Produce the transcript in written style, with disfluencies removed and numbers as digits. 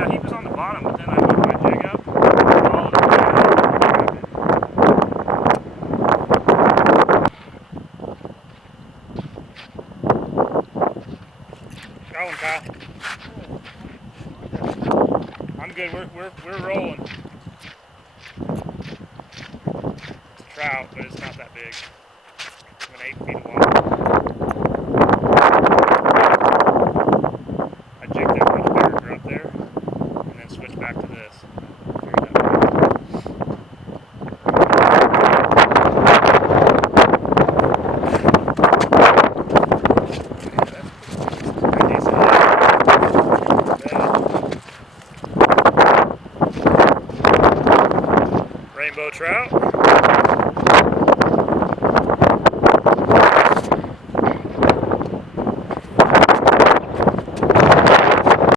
Yeah, he was on the bottom, but then I moved my jig up. Followed him down, grabbed it. Got one, Kyle. I'm good. We're rolling. It's a trout, but it's not that big. I'm an 8 feet of water. I jigged that much bigger up there, and then switched back to this. Rainbow trout.